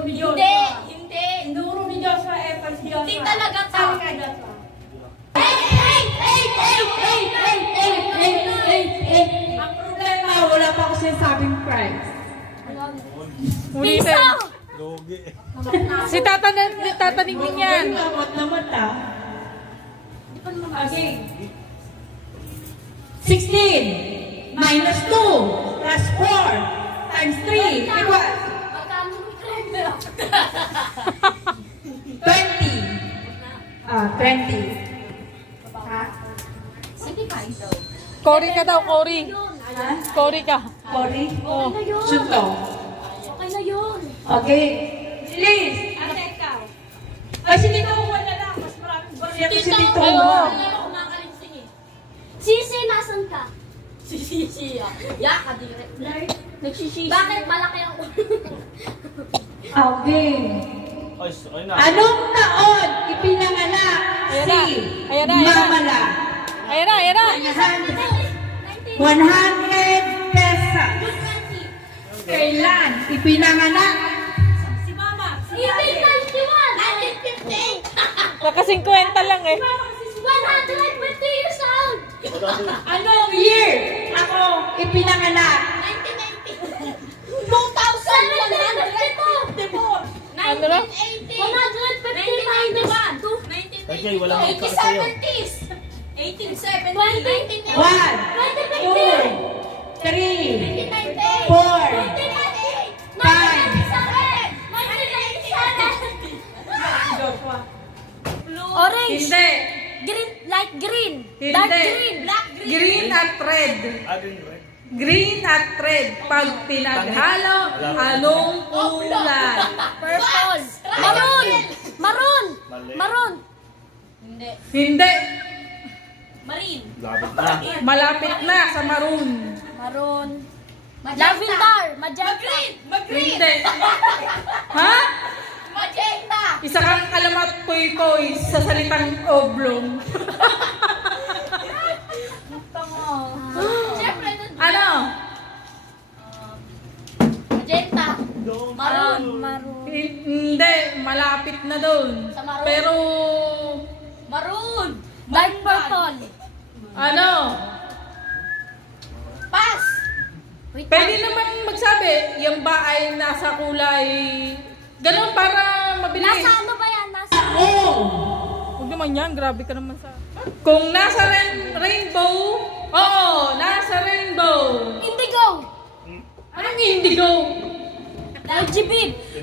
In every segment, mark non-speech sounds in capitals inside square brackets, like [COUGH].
tinuro ni Joshua. Hindi, hindi. Tinuro ni Joshua Evans Joshua. Hindi talaga to. Sabi ka Joshua. Ang problema, wala pa ako sinasabing crimes. Pisa! Logi. si tata na, si tata ningning yan. Kamot na mata. Hindi pa naman Okay. 16 minus 2 plus 4 times 3 equals 20. Ah, 20. Ha? Sige pa ito. Cory ka daw, Cory. Ha? Cory ka. Sorry? Oh. Okay na yun. Sunto. Okay na yun. Okay. Liz. Ate, ikaw. Ay, si Tito Juan na lang. Mas maraming barya. Siya si Tito. Oo. Eh. Sisi, nasan ka? Sisi, ah. Ya, kadire. Nagsisisi. Bakit malaki ang [LAUGHS] Okay. Ay, na. Anong taon ipinanganak Ayan si. Ayan na, ayan na. Mamala? Ayan na, ayan na. 100 pesos. Kailan ipinanganak? Si Mama. Si 1891! 1950! Naka 50 lang eh. 120 years old! Anong year ako ipinanganak? 1990! 2000! lang? 159 Okay, wala 1, 2, 3, 4, 5. Orange. Hindi. Green, light green. Dark green. Black green. Green at red. Ah, green Green at red. Pag pinaghalo, anong kulay? Purple! Maroon! Maroon! Maroon! Hindi. Marine! Labot na. Malapit na sa maroon. Maroon! Lavender! Magenta! Hindi. [LAUGHS] Ha? Magenta! Isa kang alamat koy-koy sa salitang oblong. [LAUGHS] Siyempre, nun- Ano? Magenta! Maroon! Maroon! Hindi, malapit na doon. Sa maroon. Pero, Maroon! Dark purple! ano? Pass! Wait, Pwede naman magsabi, yung ba ay nasa kulay, ganun para mabilis. Nasa ano ba yan? Nasa... Oh! Huwag naman yan, grabe ka naman sa... Kung nasa rain- rainbow, oo, nasa rainbow. Indigo! Anong indigo? RGB!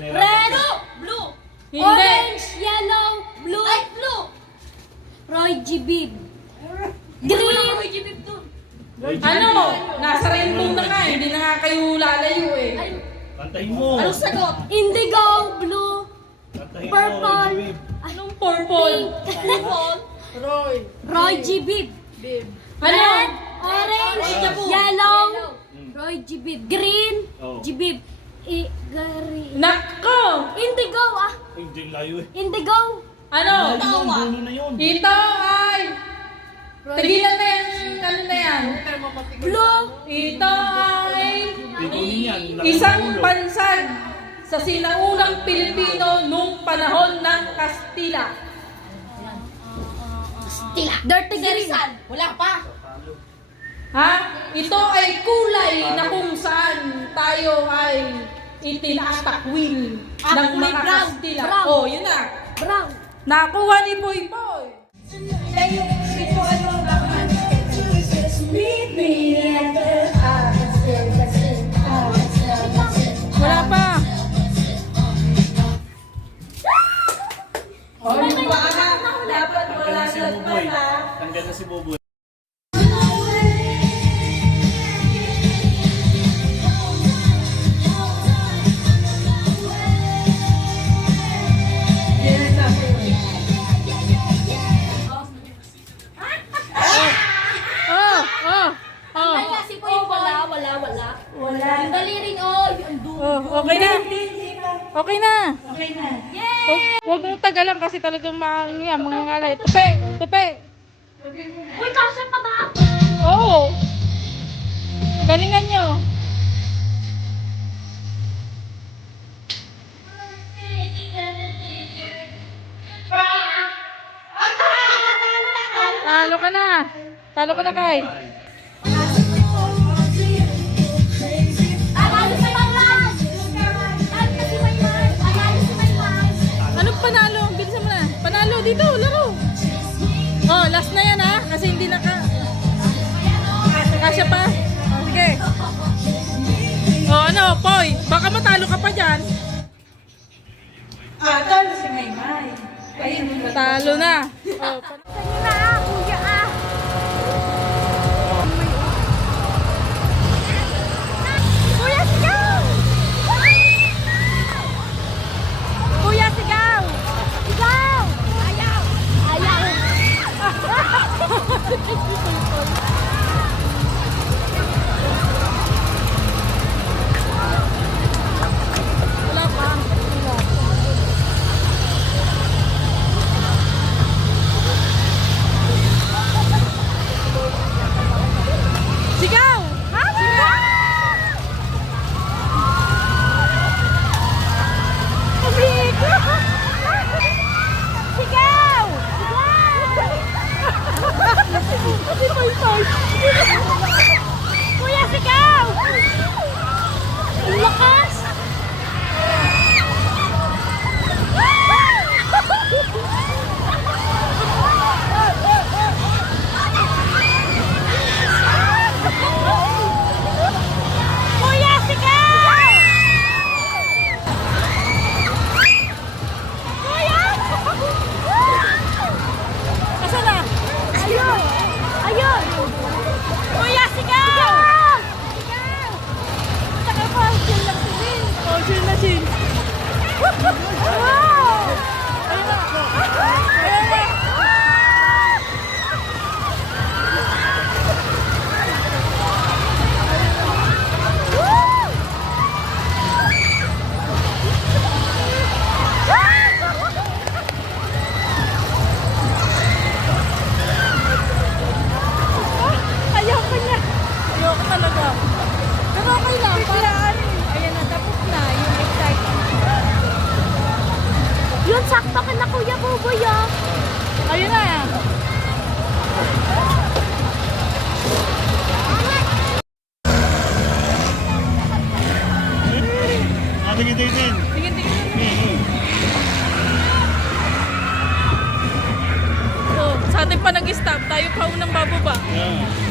Red! Hindi. Orange! Yellow! Blue! Light blue! Roy G. Bibb. Green! Roy G. Bibb doon. Ano? Nasa rainbow na nga, hindi na nga kayo lalayo eh. Ay, Kantahin mo. anong sagot? Indigo! Blue! Kantahin mo. Purple! Anong purple? Purple! [LAUGHS] Roy. Roy G. Bibb. Ano? Red! Orange! Yellow! Mm. Roy G. Bibb. Green! Oh. G. Bibb. I, green. Nako! Indigo ah! Hindi layo eh. Indigo! Ano? Ay, yun, dulo na yun. Ito ay... Tigilan na yan, ano na yan? Blue! Ito ay... Isang ulo. bansag sa sinaunang Pilipino nung panahon ng Kastila. Tila. Dirty green. Wala pa. Ha? Ito ay kulay na kung saan tayo ay itinatakwil Ah, ng kulay mga brown. Kastila. Brown. Oh, yun na. Brown. Nakuha ni Boy Boy. Wala pa. Oh, yung paa dapat wala na pala. Tanggal na si Buboy. kasi talagang maano yan, mga ngalay. Tepe! Tepe! Uy, kasya pa ba? Oo. Galingan nyo. Talo ka na. Talo ka na, Kai. Talo na. Oh. na ah, ah. Kuya sigaw! Kuya sigaw! Sigaw! Ayaw! Ayaw! [LAUGHS] Palakpakan na Kuya Buboy ah. Ayun na eh. Tingin-tingin. Tingin-tingin. Oh, sa atin pa nag-stop, tayo pa unang bababa. Yeah.